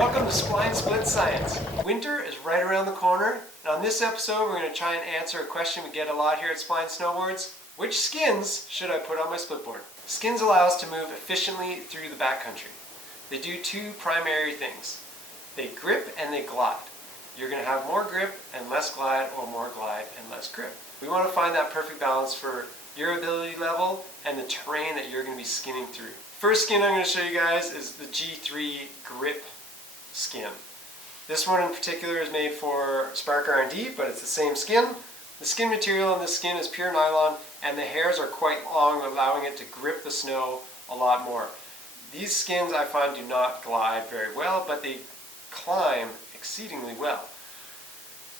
Welcome to Spline Split Science. Winter is right around the corner, and on this episode we're going to try and answer a question we get a lot here at Spline Snowboards. Which skins should I put on my splitboard? Skins allow us to move efficiently through the backcountry. They do two primary things. They grip and they glide. You're going to have more grip and less glide, or more glide and less grip. We want to find that perfect balance for your ability level and the terrain that you're going to be skinning through. First skin I'm going to show you guys is the G3 grip skin. This one in particular is made for Spark R&D, but it's the same skin. The skin material in this skin is pure nylon, and the hairs are quite long, allowing it to grip the snow a lot more. These skins I find do not glide very well, but they climb exceedingly well.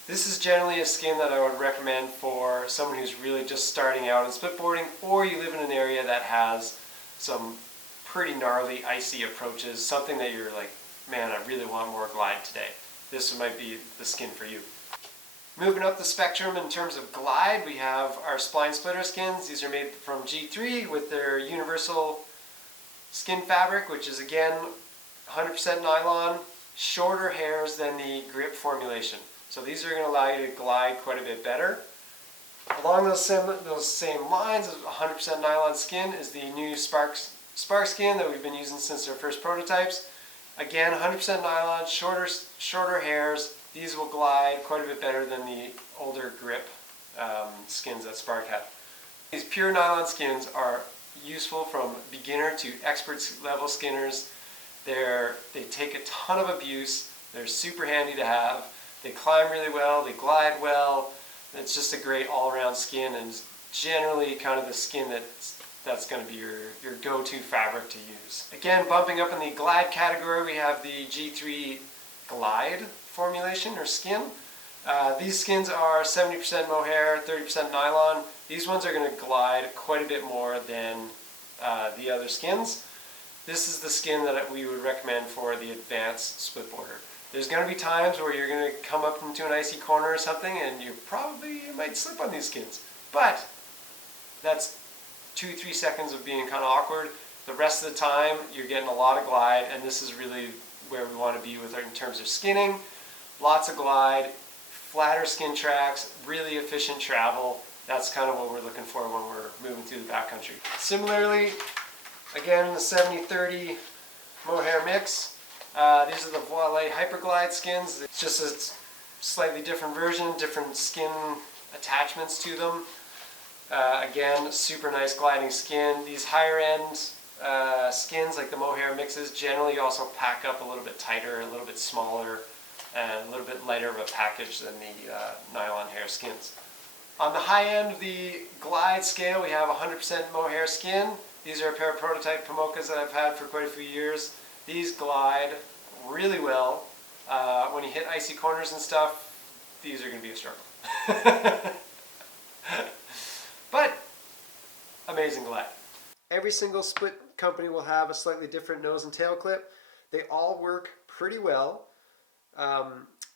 This is generally a skin that I would recommend for someone who's really just starting out in splitboarding, or you live in an area that has some pretty gnarly icy approaches, something that you're like, man, I really want more glide today. This might be the skin for you. Moving up the spectrum in terms of glide, we have our Spline splitter skins. These are made from G3 with their universal skin fabric, which is again 100% nylon, shorter hairs than the grip formulation. So these are going to allow you to glide quite a bit better. Along those same lines of 100% nylon skin is the new Spark skin that we've been using since their first prototypes. Again, 100% nylon, shorter hairs. These will glide quite a bit better than the older grip skins that Spark had. These pure nylon skins are useful from beginner to expert level skinners. They take a ton of abuse. They're super handy to have. They climb really well. They glide well. It's just a great all-around skin, and generally kind of the skin that's going to be your go-to fabric to use. Again, bumping up in the glide category, we have the G3 Glide formulation or skin. These skins are 70% mohair, 30% nylon. These ones are going to glide quite a bit more than the other skins. This is the skin that we would recommend for the advanced splitboarder. There's going to be times where you're going to come up into an icy corner or something, and you might slip on these skins. But that's 2-3 seconds of being kind of awkward. The rest of the time, you're getting a lot of glide, and this is really where we want to be with in terms of skinning. Lots of glide, flatter skin tracks, really efficient travel. That's kind of what we're looking for when we're moving through the backcountry. Similarly, again, the 70-30 mohair mix. These are the Voile Hyperglide skins. It's just a slightly different version, different skin attachments to them. Again, super nice gliding skin. These higher end skins, like the mohair mixes, generally also pack up a little bit tighter, a little bit smaller, and a little bit lighter of a package than the nylon hair skins. On the high end of the glide scale, we have 100% mohair skin. These are a pair of prototype Pomokas that I've had for quite a few years. These glide really well. When you hit icy corners and stuff, these are going to be a struggle. But amazing glide. Every single split company will have a slightly different nose and tail clip. They all work pretty well.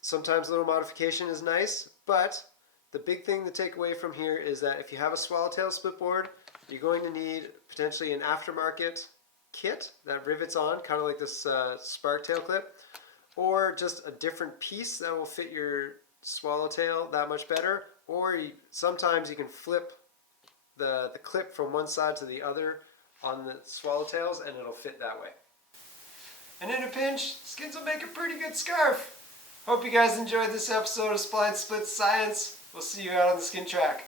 Sometimes a little modification is nice, but the big thing to take away from here is that if you have a swallowtail splitboard, you're going to need potentially an aftermarket kit that rivets on, kind of like this Spark tail clip, or just a different piece that will fit your swallowtail that much better, or sometimes you can flip the clip from one side to the other on the swallowtails and it'll fit that way. And in a pinch, skins will make a pretty good scarf. Hope you guys enjoyed this episode of Spline Split Science. We'll see you out on the skin track.